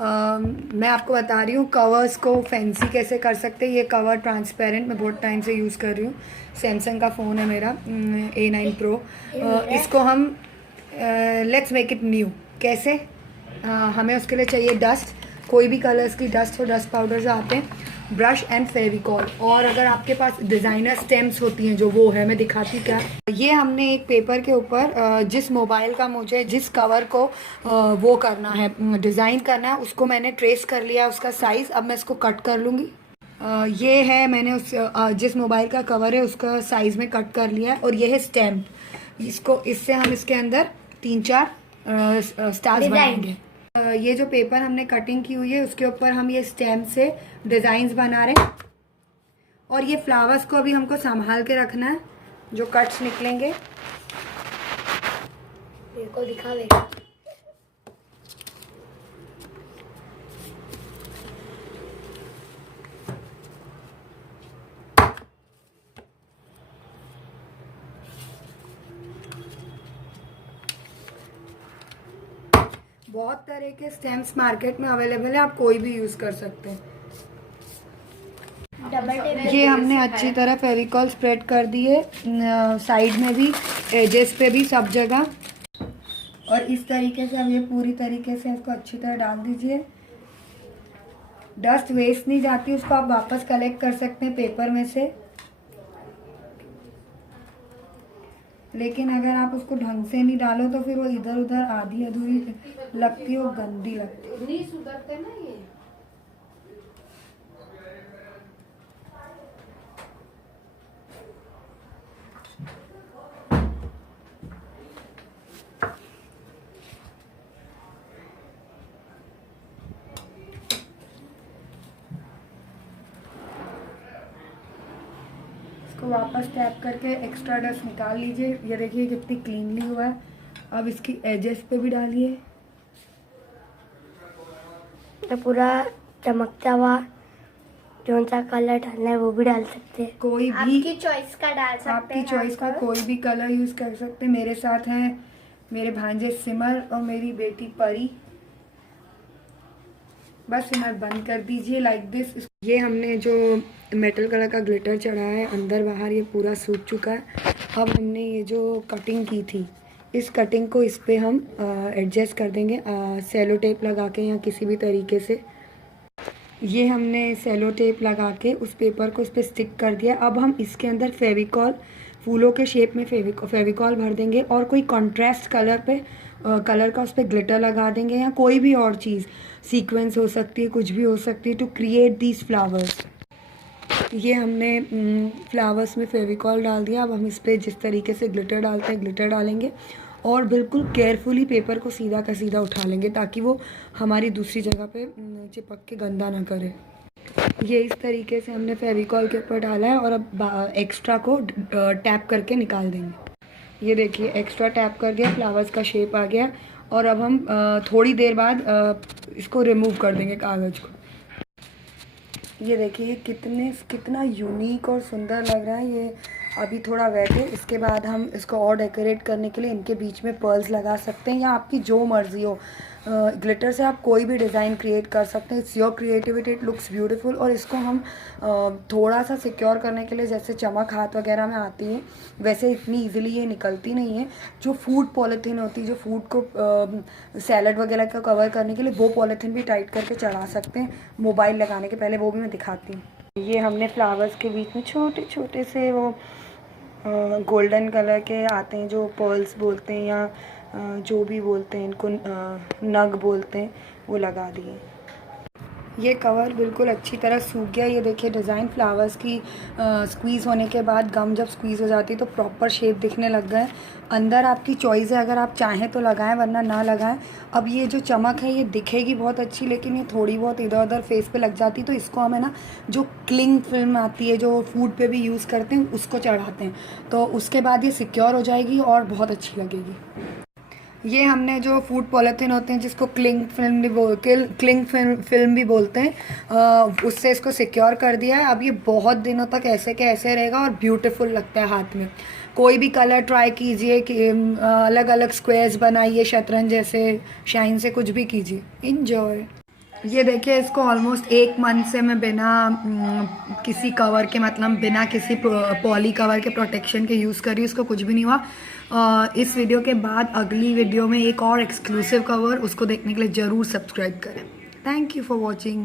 मैं आपको बता रही हूँ कवर्स को फैंसी कैसे कर सकते हैं। ये कवर ट्रांसपेरेंट मैं बहुत टाइम से यूज़ कर रही हूँ। सैमसंग का फ़ोन है मेरा A9 Pro। इसको हम लेट्स मेक इट न्यू। कैसे? हमें उसके लिए चाहिए डस्ट, कोई भी कलर्स की डस्ट और डस्ट पाउडर जो आते हैं, ब्रश एंड फेविकॉल। और अगर आपके पास डिज़ाइनर स्टेम्प्स होती हैं जो वो है, मैं दिखाती क्या। ये हमने एक पेपर के ऊपर जिस मोबाइल का मुझे जिस कवर को वो करना है, डिज़ाइन करना है, उसको मैंने ट्रेस कर लिया उसका साइज़। अब मैं इसको कट कर लूँगी। ये है, मैंने उस जिस मोबाइल का कवर है उसका साइज़ में कट कर लिया है। और ये है स्टैम्प। इसको इससे हम इसके अंदर 3-4 स्टार्स बनाएंगे। ये जो पेपर हमने कटिंग की हुई है उसके ऊपर हम ये स्टैम्प से डिज़ाइंस बना रहे हैं। और ये फ्लावर्स को अभी हमको संभाल के रखना है। जो कट्स निकलेंगे मेरे को दिखा देगा। बहुत तरह के स्टैम्प्स मार्केट में अवेलेबल है, आप कोई भी यूज़ कर सकते हैं। ये हमने अच्छी तरह फेविकॉल स्प्रेड कर दी है, साइड में भी, एजेस पे भी, सब जगह। और इस तरीके से अब ये पूरी तरीके से इसको अच्छी तरह डाल दीजिए। डस्ट वेस्ट नहीं जाती, उसको आप वापस कलेक्ट कर सकते हैं पेपर में से। लेकिन अगर आप उसको ढंग से नहीं डालो तो फिर वो इधर उधर आधी अधूरी लगती है, वो गंदी लगती है। नहीं सुधरते ना ये। इसको वापस टैप करके एक्स्ट्रा डस्ट निकाल लीजिए। ये देखिए कितनी क्लीनली हुआ है। अब इसकी एजेस पे भी डालिए तो पूरा चमकता हुआ जो सा कलर डालना है वो भी डाल सकते हैं। कोई भी आपकी चॉइस का डाल सकते हैं। आपकी चॉइस का कोई भी कलर यूज कर सकते हैं। मेरे साथ हैं मेरे भांजे सिमर और मेरी बेटी परी। बस सिमर बंद कर दीजिए लाइक दिस। ये हमने जो मेटल कलर का ग्लिटर चढ़ाया है अंदर बाहर, ये पूरा सूख चुका है। अब हमने ये जो कटिंग की थी, इस कटिंग को इस पे हम एडजस्ट कर देंगे सेलो टेप लगा के या किसी भी तरीके से। ये हमने सेलो टेप लगा के उस पेपर को इस पर स्टिक कर दिया। अब हम इसके अंदर फेविकॉल, फूलों के शेप में फेविकॉल भर देंगे और कोई कॉन्ट्रास्ट कलर पे कलर का उस पर ग्लिटर लगा देंगे, या कोई भी और चीज़, सीक्वेंस हो सकती है, कुछ भी हो सकती है, टू क्रिएट दीज फ्लावर्स। ये हमने फ्लावर्स में फेविकॉल डाल दिया। अब हम इस पर जिस तरीके से ग्लिटर डालते हैं ग्लिटर डालेंगे और बिल्कुल केयरफुली पेपर को सीधा का सीधा उठा लेंगे ताकि वो हमारी दूसरी जगह पे चिपक के गंदा ना करे। ये इस तरीके से हमने फेविकॉल के ऊपर डाला है और अब एक्स्ट्रा को टैप करके निकाल देंगे। ये देखिए एक्स्ट्रा टैप कर दिया, फ्लावर्स का शेप आ गया। और अब हम थोड़ी देर बाद इसको रिमूव कर देंगे कागज़ को। ये देखिए कितना यूनिक और सुंदर लग रहा है। ये अभी थोड़ा वेट है, इसके बाद हम इसको और डेकोरेट करने के लिए इनके बीच में पर्ल्स लगा सकते हैं, या आपकी जो मर्ज़ी हो। ग्लिटर से आप कोई भी डिज़ाइन क्रिएट कर सकते हैं। It's your creativity, it looks beautiful. और इसको हम थोड़ा सा सिक्योर करने के लिए, जैसे चमक हाथ वगैरह में आती है वैसे इतनी इजीली ये निकलती नहीं है। जो फूड पॉलीथीन होती है, जो फूड को सैलड वगैरह का कवर करने के लिए, वो पॉलीथीन भी टाइट करके चढ़ा सकते हैं मोबाइल लगाने के पहले। वो भी मैं दिखाती हूँ। ये हमने फ्लावर्स के बीच में छोटे छोटे से वो गोल्डन कलर के आते हैं जो पर्ल्स बोलते हैं, या जो भी बोलते हैं इनको, नग बोलते हैं, वो लगा दिए। ये कवर बिल्कुल अच्छी तरह सूख गया। ये देखिए डिज़ाइन फ्लावर्स की स्क्वीज़ होने के बाद, गम जब स्क्वीज़ हो जाती है तो प्रॉपर शेप दिखने लग गए। अंदर आपकी चॉइस है, अगर आप चाहें तो लगाएं वरना ना लगाएं। अब ये जो चमक है ये दिखेगी बहुत अच्छी, लेकिन ये थोड़ी बहुत इधर उधर फेस पे लग जाती, तो इसको हमें ना जो क्लिंग फिल्म आती है जो फूड पे भी यूज़ करते हैं उसको चढ़ाते हैं, तो उसके बाद ये सिक्योर हो जाएगी और बहुत अच्छी लगेगी। ये हमने जो फूड पॉलीथीन होते हैं जिसको क्लिंग फिल्म भी बोलते हैं, उससे इसको सिक्योर कर दिया है। अब ये बहुत दिनों तक ऐसे के ऐसे रहेगा और ब्यूटीफुल लगता है हाथ में। कोई भी कलर ट्राई कीजिए कि अलग अलग स्क्वेयर्स बनाइए, शतरंज जैसे, शाइन से कुछ भी कीजिए। इंजॉय। ये देखिए, इसको ऑलमोस्ट 1 मंथ से मैं बिना किसी कवर के, मतलब बिना किसी पॉली कवर के, प्रोटेक्शन के यूज़ कर रही हूँ। इसको कुछ भी नहीं हुआ। इस वीडियो के बाद अगली वीडियो में एक और एक्सक्लूसिव कवर, उसको देखने के लिए ज़रूर सब्सक्राइब करें। Thank you for watching.